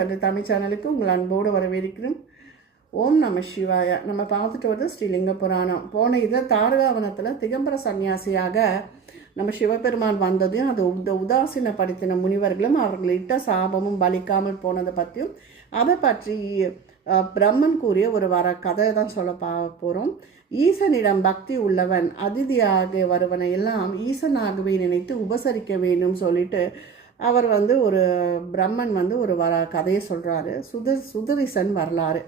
தட்டு தமிழ் சேனலுக்கு உங்கள் அன்போடு வரவேற்கிறோம் ஓம் நம சிவாய. நம்ம பார்த்துட்டு வருது ஸ்ரீலிங்க புராணம். போன இதில் தாரகாவனத்தில் திகம்பர சன்னியாசியாக நம்ம சிவபெருமான் வந்ததையும் அது உத உதாசீனப்படுத்தின முனிவர்களும் அவர்களிட்ட சாபமும் பலிக்காமல் போனதை பற்றியும் அதை பற்றி பிரம்மன் கூறிய ஒரு வர கதையை தான் சொல்ல பா போகிறோம் ஈசனிடம் பக்தி உள்ளவன் அதிதியாக வருவனை எல்லாம் ஈசனாகவே நினைத்து உபசரிக்க வேண்டும் சொல்லிட்டு அவர் வந்து ஒரு பிரம்மன் வந்து ஒரு வர கதையை சொல்கிறாரு சுத சுதரிசன் வரலாறு.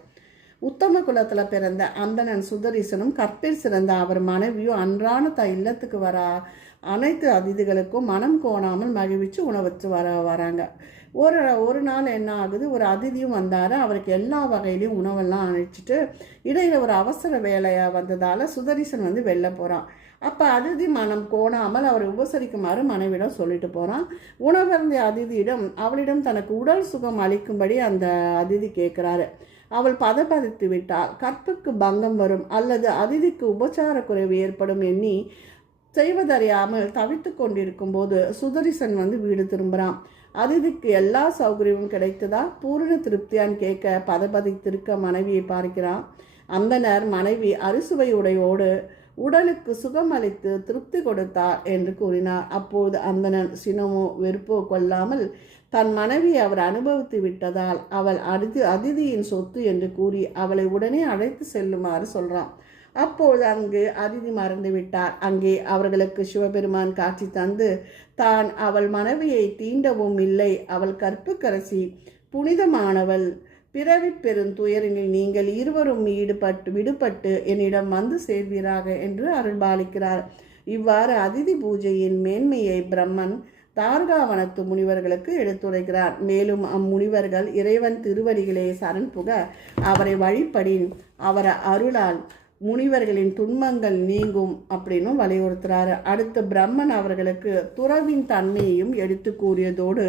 உத்தம குலத்தில் பிறந்த அந்தணன் சுதரிசனும் கற்பில் சிறந்த அவர் மனைவியும் அன்றான த இல்லத்துக்கு வர. அனைத்து அதிதிகளுக்கும் மனம் கோணாமல் மகிழ்விச்சு உணவச்சு வர வராங்க. ஒரு ஒரு நாள் என்ன ஆகுது? ஒரு அதிதியும் வந்தார். அவருக்கு எல்லா வகையிலையும் உணவெல்லாம் அழைச்சிட்டு இடையில் ஒரு அவசர வேலையாக வந்ததால் சுதரிசன் வந்து வெளில போகிறான் அப்போ அதிதி மனம் கோணாமல் அவரை உபசரிக்குமாறு மனைவிடம் சொல்லிட்டு போகிறான் உணவருந்திய அதிதியிடம் அவளிடம் தனக்கு உடல் சுகம் அளிக்கும்படி அந்த அதிதி கேட்குறாரு அவள் பதபதித்து விட்டால் கற்புக்கு பங்கம் வரும் அல்லது அதிதிக்கு உபச்சார குறைவு ஏற்படும் எண்ணி செய்வதறியாமல் தவித்து கொண்டிருக்கும் போது சுதரிசன் வந்து வீடு திரும்புகிறான் அதிதிக்கு எல்லா சௌகரியமும் கிடைத்ததா? பூரண திருப்தியான் கேட்க பதபதித்திருக்க மனைவியை பார்க்கிறான். அந்தனர் மனைவி அறுசுவை உடையோடு உடலுக்கு சுகம் அளித்து திருப்தி கொடுத்தார் என்று கூறினார். அப்போது அந்தணன் சினமோ வெறுப்போ கொள்ளாமல் தன் மனைவி அவர் அனுபவித்து விட்டதால் அவள் அதிதி அதிதியின் சொத்து என்று கூறி அவளை உடனே அழைத்து செல்லுமாறு சொல்றான். அப்போது அங்கு அதிதி மறந்து விட்டார். அங்கே அவர்களுக்கு சிவபெருமான் காட்சி தந்து தான் அவள் மனைவியை தீண்டவும் இல்லை. அவள் கற்புக்கரசி. புனிதமானவள். பிறவி பெருந்துயரினில் நீங்கள் இருவரும் ஈடுபட்டு விடுபட்டு என்னிடம் வந்து சேர்வீராக என்று அருள்பாலிக்கிறார். இவ்வாறு அதிதி பூஜையின் மேன்மையை பிரம்மன் தார்காவனத்து முனிவர்களுக்கு எடுத்துரைக்கிறார். மேலும் அம்முனிவர்கள் இறைவன் திருவடிகளே சரண் புக அவரை வழிபடின் அவரை அருளால் முனிவர்களின் துன்பங்கள் நீங்கும் அப்படின்னு வலியுறுத்துறாரு. அடுத்து பிரம்மன் அவர்களுக்கு துறவின் தன்மையையும் எடுத்து கூறியதோடு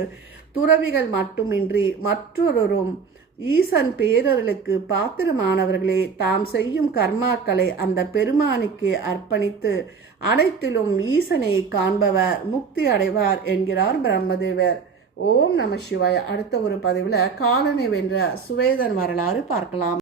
துறவிகள் மட்டுமின்றி மற்றொருவரும் ஈசன் பேரர்களுக்கு பாத்திரமானவர்களே தாம் செய்யும் கர்மாக்களை அந்த பெருமானுக்கு அர்ப்பணித்து அனைத்திலும் ஈசனை காண்பவர் முக்தி அடைவார் என்கிறார் பிரம்மதேவர். ஓம் நம சிவாய. அடுத்த ஒரு பதிவில் காலனை வென்ற சுவேதன் வரலாறு பார்க்கலாம்.